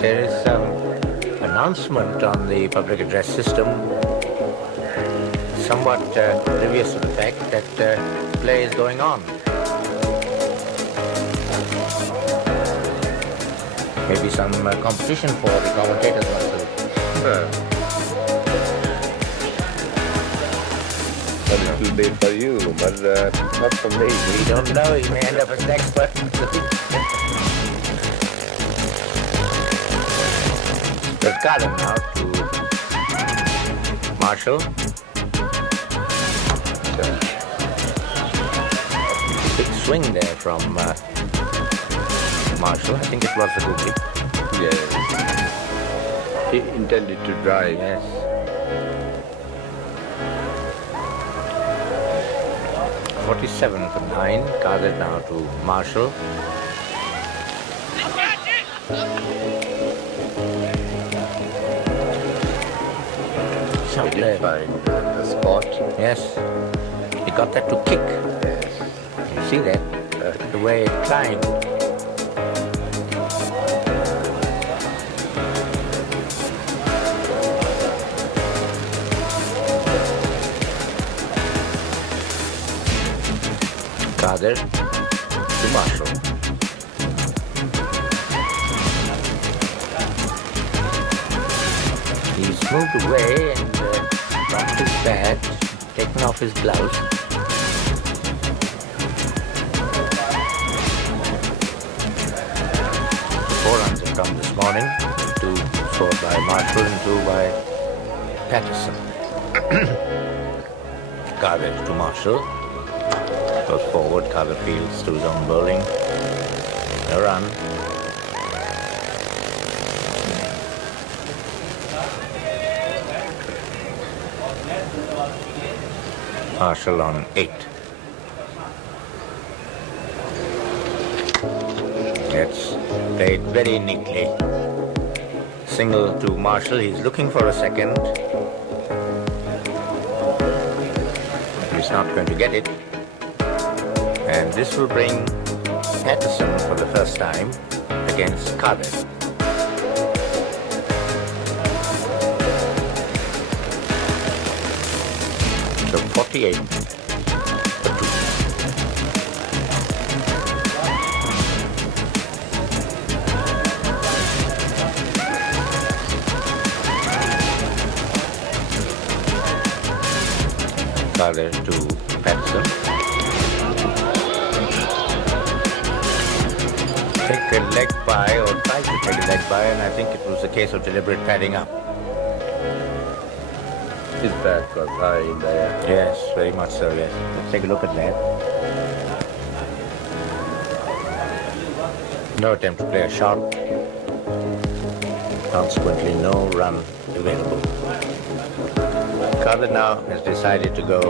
There is some announcement on the public address system, somewhat oblivious to the fact that play is going on. Maybe some competition for the commentators also. A little bit for you, but not for me. We don't know, he may end up as an expert. There's Garden now to Marshall. Big swing there from Marshall. I think it was a good kick. Yes. He intended to drive. Yes. .47 for 9. Qadir now to Marshall. He did find the spot. Yes. He got that to kick. Yes. You see that? The way it climbed. Qadir to Marshall. He's moved away and dropped his bat, taken off his gloves. Four runs have come this morning, 2 scored by Marshall and 2 by Patterson. Qadir to Marshall. Goes forward, Qadir fields to his own bowling. A run. Marshall on 8. It's played very neatly. Single to Marshall. He's looking for a second. He's not going to get it. And this will bring Patterson for the first time against Qadir. So 48 for 2. Qadir to Patterson. Take a leg by, or tried to take a leg by, and I think it was a case of deliberate padding up. His bat was high in the air. Yes, very much so, yes. Let's take a look at that. No attempt to play a shot. Consequently, no run available. Qadir now has decided to go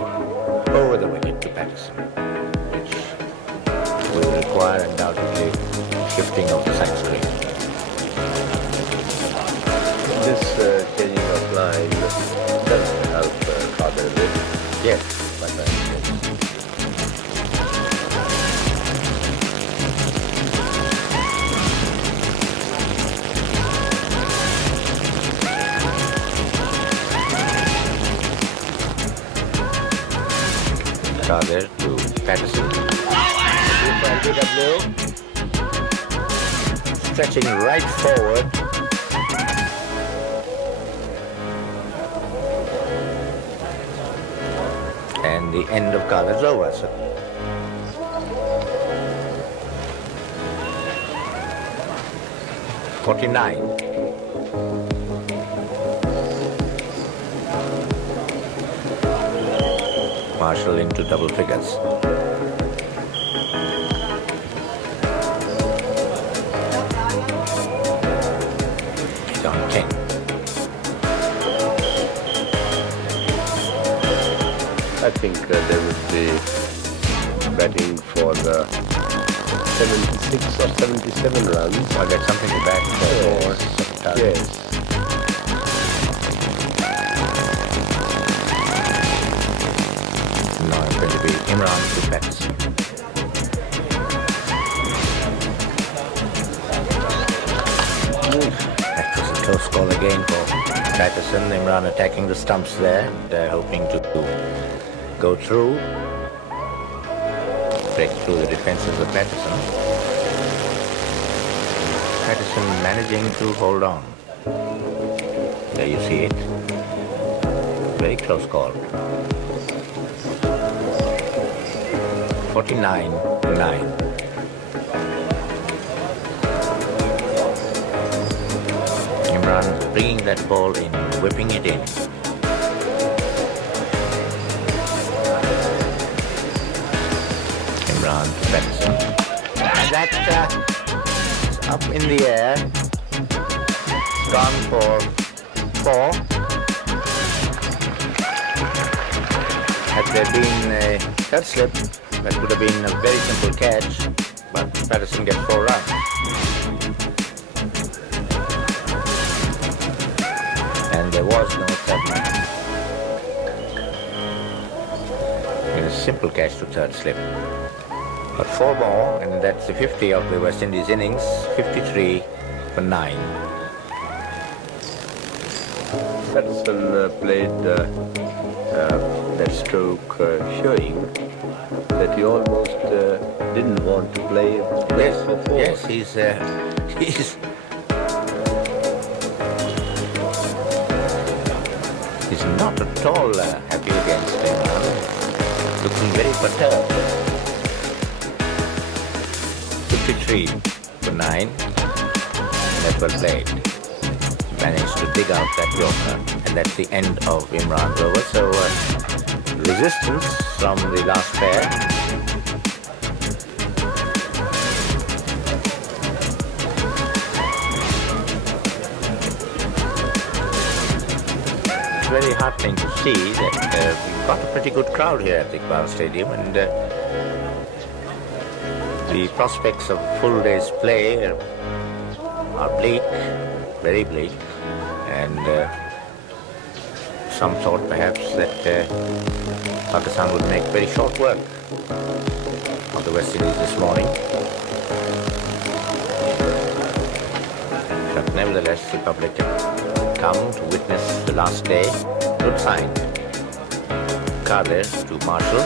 over the wicket to Patterson, which will require undoubtedly shifting of the side screen. This changing of line does help Qadir a bit. Yes, quite right. Qadir to Patterson. LBW. Stretching right forward. And the end of Qadir's over, sir. .49. Marshall into double figures. He's on 10. I think they would be batting for the 76 or 77 runs. I'll get something to bat for. Yes. Now it's going to be Imran to Patterson. ball again for Patterson. Imran attacking the stumps there, and, hoping to go through, break through the defenses of Patterson. Patterson managing to hold on. There you see it. Very close call. 49-9. Imran bringing that ball in, whipping it in. Imran to Patterson. And that's up in the air. Gone for 4. Had there been a third slip, that would have been a very simple catch, but Patterson gets 4 runs. And there was no third man. It was a simple catch to third slip. But 4 more, and that's the 50 of the West Indies innings, 53 for 9. Patterson played that stroke showing that he almost didn't want to play for 4. Yes, he's not at all happy against Imran. Looking very perturbed. 53 for 9. That well played. Managed to dig out that yorker, and that's the end of Imran's over. So resistance from the last pair. It's very heartening to see that we've got a pretty good crowd here at the Iqbal Stadium, and the prospects of full day's play are bleak, very bleak, and some thought perhaps that Pakistan would make very short work of the West Indies this morning. But nevertheless, the public have come to witness the last day. Good sign. Qadir to Marshall.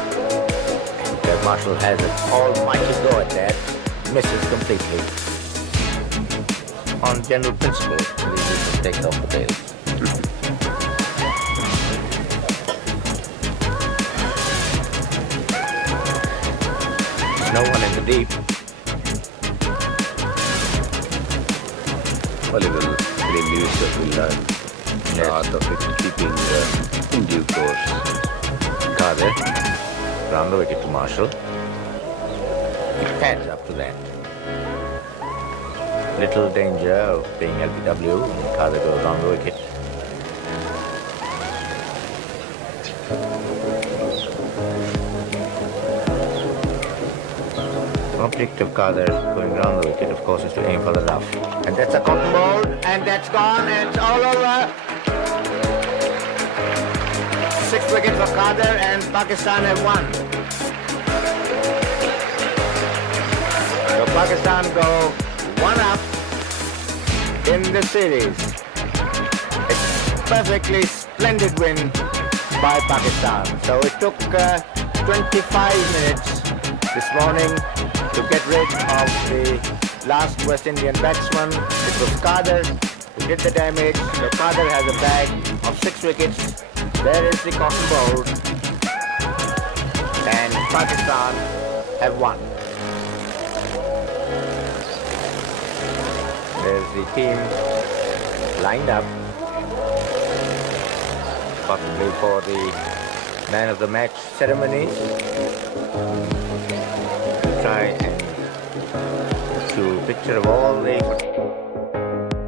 And Marshall has an almighty go at that. Misses completely. On general principle, he just takes off the bail. No one in the deep. Oliver Lewis will learn the art of it, keeping in due course. Qadir, round the wicket to Marshall. He pads up to that. Little danger of being LBW, and Qadir goes round the wicket. Object of Qadir going round the wicket, of course, is to aim for the rough. And that's a cotton ball, and that's gone, and it's all over. 6 wickets for Qadir, and Pakistan have won. So Pakistan go 1 up in the series. It's a perfectly splendid win by Pakistan. So it took 25 minutes this morning to get rid of the last West Indian batsman. It was Qadir who did the damage. So Qadir has a bag of 6 wickets. There is the cotton bowl. And Pakistan have won. There's the team lined up, possibly for the man of the match ceremony. Try and show a picture of all the